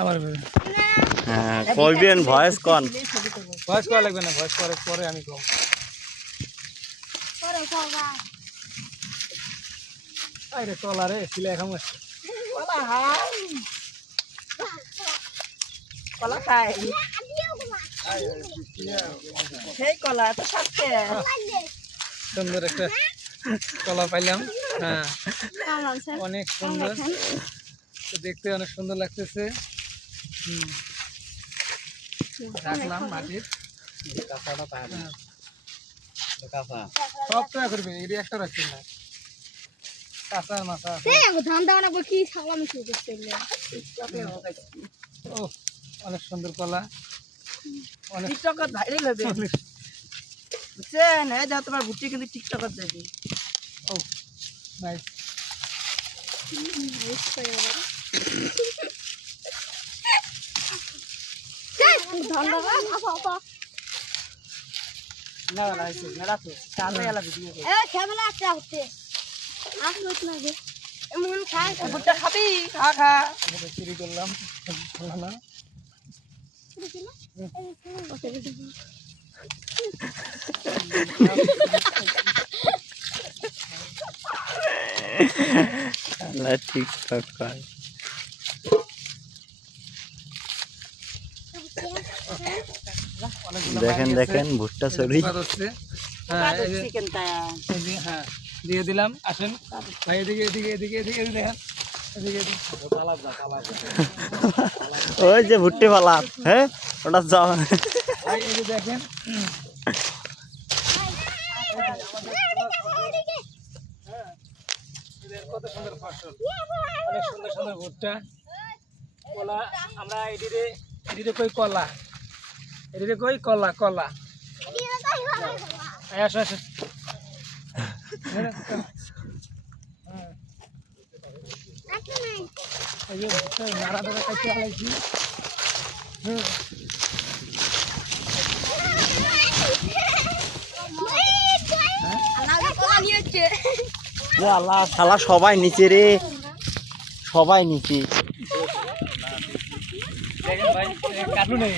আমার হ্যাঁ কইবেন ভয়েস কোন ভয়েস করা লাগবে না, ভয়েস করার পরে আমি কম। আরে কলা রে সিলাই খাম কলা হাই কলা খাই সেই কলা তো সাথে সুন্দর একটা কলা পাইলাম। হ্যাঁ অনেক সুন্দর, দেখতে অনেক সুন্দর লাগতেছে। রাখলাম মাটির সব ট্রাই করবে, এটি একটা রাখছেন না কাঁচা মাছা ও অনেক সুন্দর কলা, অনেক টিকটকত ভাইরাল হবে বুঝছেন। এই যাও তোমার ভুট্টি কিন্তু টিকটকত যাবি। ও নাইস। না না হইছে না রাখো তাহলে এলা ভিডিও কর। এমন খাই ভুট্টা খাবি খা খা চুরি করলাম না টিকটক কর দেখেন দেখেন ভুট্টা চুরি। হ্যাঁ দিয়ে দিলাম। আসেন ভাই এদিকে এদিকে এদিকে এদিকে দেখেন এদিকে ওই যে ভুট্টি ফালা, হ্যাঁ ওটা যাও ভাই এই যে দেখেন কত সুন্দর ফসল, অনেক সুন্দর সুন্দর ভুট্টা কলা। আমরা এদিকে কই কলা, এদিকে কই কলা কলা। আসো আসো নাড়া দাঁড়া খাইতে আলাইছি। আল্লাহ শালা সবাই নিচে রে, সবাই নিচে। দেখেন ভাই কাটু নেই।